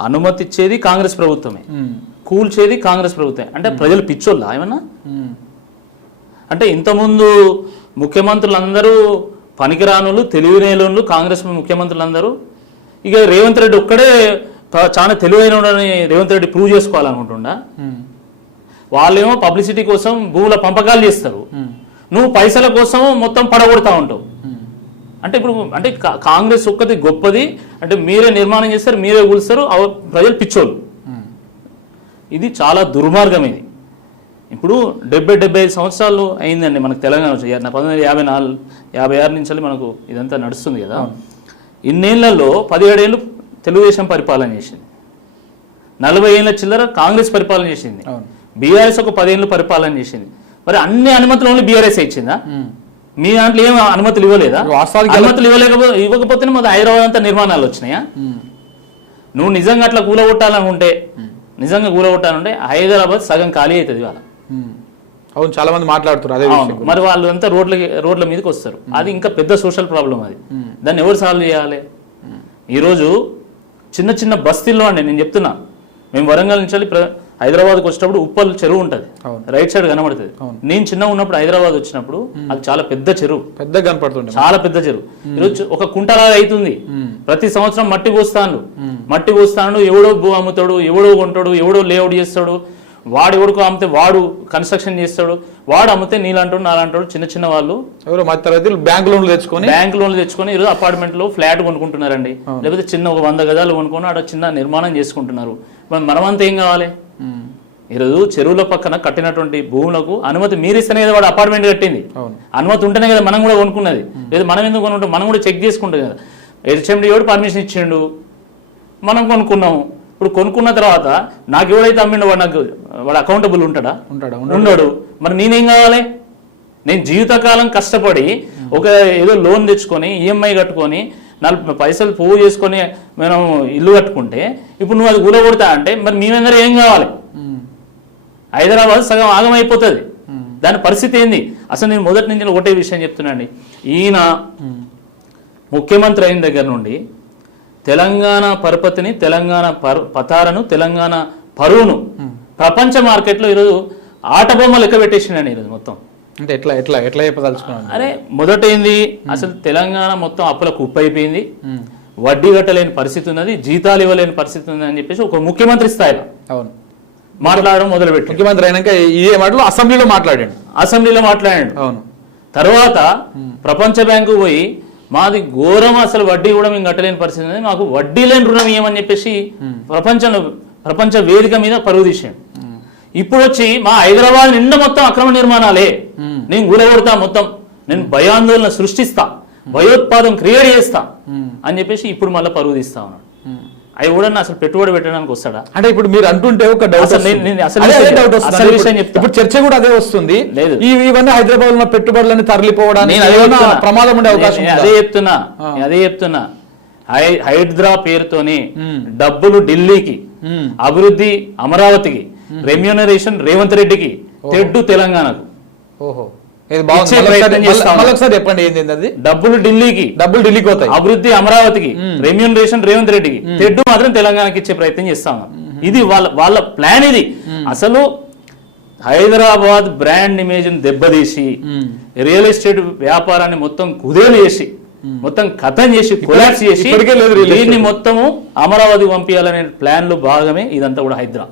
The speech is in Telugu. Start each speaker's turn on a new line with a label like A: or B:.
A: అనుమతి ఇచ్చేది కాంగ్రెస్ ప్రభుత్వమే. కూల్చేది కాంగ్రెస్ ప్రభుత్వమే. అంటే ప్రజలు పిచ్చోళ్ళా ఏమన్నా? అంటే ఇంతకుముందు ముఖ్యమంత్రులందరూ పనికిరానులు తెలివినేలు కాంగ్రెస్ ముఖ్యమంత్రులందరూ. ఇక రేవంత్ రెడ్డి ఒక్కడే చాలా తెలివైన రేవంత్ రెడ్డి ప్రూవ్ చేసుకోవాలనుకుంటుండా? వాళ్ళేమో పబ్లిసిటీ కోసం భూముల పంపకాలు చేస్తారు. నువ్వు పైసల కోసం మొత్తం పడగొడతా ఉంటావు. అంటే ఇప్పుడు అంటే కాంగ్రెస్ ఒక్కది గొప్పది అంటే మీరే నిర్మాణం చేస్తారు మీరే కూలుస్తారు ప్రజలు పిచ్చోళ్ళు. ఇది చాలా దుర్మార్గం ఇది ఇప్పుడు డెబ్బై డెబ్బై ఐదు సంవత్సరాలు అయిందండి మనకు తెలంగాణ వచ్చి. పంతొమ్మిది యాభై నాలుగు యాభై ఆరు నుంచి మనకు ఇదంతా నడుస్తుంది కదా. ఇన్నేళ్ళలో పదిహేడేళ్ళు తెలుగుదేశం పరిపాలన చేసింది. నలభై ఏళ్ళ చిల్లర కాంగ్రెస్ పరిపాలన చేసింది. బీఆర్ఎస్ ఒక పదేళ్ళు పరిపాలన చేసింది. మరి అన్ని అనుమతులు ఓన్లీ బీఆర్ఎస్ ఇచ్చిందా. మీ దాంట్లో ఏం అనుమతులు ఇవ్వలేదా?
B: వాస్తవానికి
A: అనుమతులు ఇవ్వలేకపోతే ఇవ్వకపోతేనే మొదటి హైదరాబాద్ అంతా నిర్మాణాలు వచ్చినాయా. నువ్వు నిజంగా అట్లా కూలగొట్టాలనుకుంటే నిజంగా కూలగొట్టాలంటే హైదరాబాద్ సగం ఖాళీ అవుతుంది వాళ్ళ.
B: అవును చాలా మంది మాట్లాడుతున్నారు అదే
A: మరి వాళ్ళు అంతా రోడ్ల రోడ్ల మీదకి వస్తారు. అది ఇంకా పెద్ద సోషల్ ప్రాబ్లం అది. దాన్ని ఎవరు సాల్వ్ చేయాలి? ఈరోజు చిన్న చిన్న బస్తీల్లో అండి నేను చెప్తున్నా. మేము వరంగల్ నుంచి హైదరాబాద్కి వచ్చేటప్పుడు ఉప్పల్ చెరువు ఉంటుంది. రైట్ సైడ్ కనబడుతుంది. నేను చిన్న ఉన్నప్పుడు హైదరాబాద్ వచ్చినప్పుడు అది చాలా పెద్ద చెరువు.
B: పెద్దగా కనపడుతుండే.
A: చాలా పెద్ద చెరువు. ఈరోజు ఒక కుంటలాగా అవుతుంది. ప్రతి సంవత్సరం మట్టి పోస్తాను. మట్టి పోస్తాను ఎవడో భూ అమ్ముతాడు ఎవడో కొంటాడు ఎవడో లేఅవుట్ చేస్తాడు వాడు ఎవడికో అమ్మితే వాడు కన్స్ట్రక్షన్ చేస్తాడు వాడు అమ్మితే నీలాంటాడు నాలంటాడు చిన్న చిన్న వాళ్ళు
B: ఎవరో మధ్య తరగతి బ్యాంక్ లోన్లు తెచ్చుకొని
A: బ్యాంక్ లోన్లు తెచ్చుకొని ఈరోజు అపార్ట్మెంట్లో ఫ్లాట్ కొనుక్కుంటున్నారండి. లేకపోతే చిన్న ఒక వంద గజాలు కొనుక్కొని ఆడ చిన్న నిర్మాణం చేసుకుంటున్నారు. మరి మనమంతా ఏం కావాలి. ఈరోజు చెరువుల పక్కన కట్టినటువంటి భూములకు అనుమతి మీరిస్తేనే కదా వాడు అపార్ట్మెంట్ కట్టింది. అనుమతి ఉంటేనే కదా మనం కూడా కొనుక్కున్నది. లేదా మనం ఎందుకు కొనుక్కుంటాం మనం కూడా చెక్ చేసుకుంటాం కదా. హెచ్ఎండి ఎవడు పర్మిషన్ ఇచ్చిండు. మనం కొనుక్కున్నాము ఇప్పుడు కొనుక్కున్న తర్వాత నాకు ఎవడైతే అమ్మిండో వాడు నాకు వాడు అకౌంటబుల్ ఉంటాడా?
B: ఉంటాడా
A: ఉండడు. మరి నేనేం కావాలి? నేను జీవితకాలం కష్టపడి ఒక ఏదో లోన్ తెచ్చుకొని ఈఎంఐ కట్టుకొని నలభై పైసలు పోగు చేసుకొని మనం ఇల్లు కట్టుకుంటే ఇప్పుడు నువ్వు అది కూలగొడతా అంటే మరి మేమందరం ఏం కావాలి. హైదరాబాద్ సగం ఆగమైపోతుంది. దాని పరిస్థితి ఏంది అసలు నేను మొదటి నుంచి ఒకటే విషయం చెప్తున్నాండి ఈయన. ముఖ్యమంత్రి అయిన దగ్గర నుండి తెలంగాణ పరపతిని తెలంగాణ పర్ పతారను తెలంగాణ పరువును ప్రపంచ మార్కెట్లో ఈరోజు ఆట బొమ్మ లెక్క పెట్టేసిండండి ఈరోజు మొత్తం
B: అంటే ఎట్లా ఎట్లా ఎట్లా చెప్పదలుచుకున్నాను
A: అరే మొదటైంది అసలు తెలంగాణ మొత్తం అప్పులకు ఉప్పు అయిపోయింది. వడ్డీ కట్టలేని పరిస్థితి ఉన్నది జీతాలు ఇవ్వలేని పరిస్థితి ఉంది అని చెప్పేసి ఒక ముఖ్యమంత్రి స్థాయిలో
B: అవును.
A: మాట్లాడడం మొదలుపెట్టి
B: ముఖ్యమంత్రి అయినాక ఇదే మాటలు అసెంబ్లీలో మాట్లాడండి.
A: అసెంబ్లీలో మాట్లాడాడు.
B: అవును.
A: తర్వాత ప్రపంచ బ్యాంకు పోయి మాది ఘోరం అసలు వడ్డీ కూడా మేము కట్టలేని పరిస్థితి ఉంది మాకు వడ్డీ లేని రుణం ఇవ్వమని చెప్పేసి ప్రపంచంలో ప్రపంచ వేదిక మీద పరువు తీసాడు. ఇప్పుడు వచ్చి మా హైదరాబాద్ నిండా మొత్తం అక్రమ నిర్మాణాలే. నేను గురగొడతా మొత్తం. నేను భయాందోళన సృష్టిస్తా. భయోత్పాదం క్రియేట్ చేస్తా. అని చెప్పేసి ఇప్పుడు మళ్ళీ పరువు తీస్తా ఉన్నాడు. అవి కూడా అసలు పెట్టుబడి పెట్టడానికి వస్తాడా?
B: అంటే ఇప్పుడు మీరు అంటుంటే ఒక డౌట్
A: అసలు విషయం-
B: ఇప్పుడు-
A: విషయం చెప్తా.
B: ఇప్పుడు చర్చ కూడా అదే వస్తుంది.
A: లేదు.
B: ఇవన్నీ హైదరాబాద్లో పెట్టుబడులను తరలిపోవడానికి. ప్రమాదం ఉండే అవకాశం?
A: అదే చెప్తున్నా. నేను అదే చెప్తున్నా. హైడ్రా పేరుతోని. డబ్బులు ఢిల్లీకి. అభివృద్ధి అమరావతికి రెమ్యూనరేషన్ రేవంత్ రెడ్డికి తెడ్డు తెలంగాణకు.
B: ఓహో. చెప్పండి ఏంది ఏంది అది?
A: డబ్బులు ఢిల్లీకి.
B: డబ్బులు ఢిల్లీకి పోతాయి
A: అభివృద్ధి అమరావతికి. రెమ్యూనరేషన్ రేవంత్ రెడ్డికి. తెడ్డు మాత్రం తెలంగాణకి ఇచ్చే ప్రయత్నం చేస్తాం ఇది వాళ్ళ వాళ్ళ ప్లాన్ ఇది. అసలు హైదరాబాద్ బ్రాండ్ ఇమేజ్ దెబ్బతీసి. రియల్ ఎస్టేట్ వ్యాపారాన్ని మొత్తం కుదేలు చేసి మొత్తం కథం చేసి కొలాప్స్ చేసి. దీన్ని మొత్తము అమరావతి పంపించాలనే ప్లాన్లో భాగమే ఇదంతా కూడా హైదరా.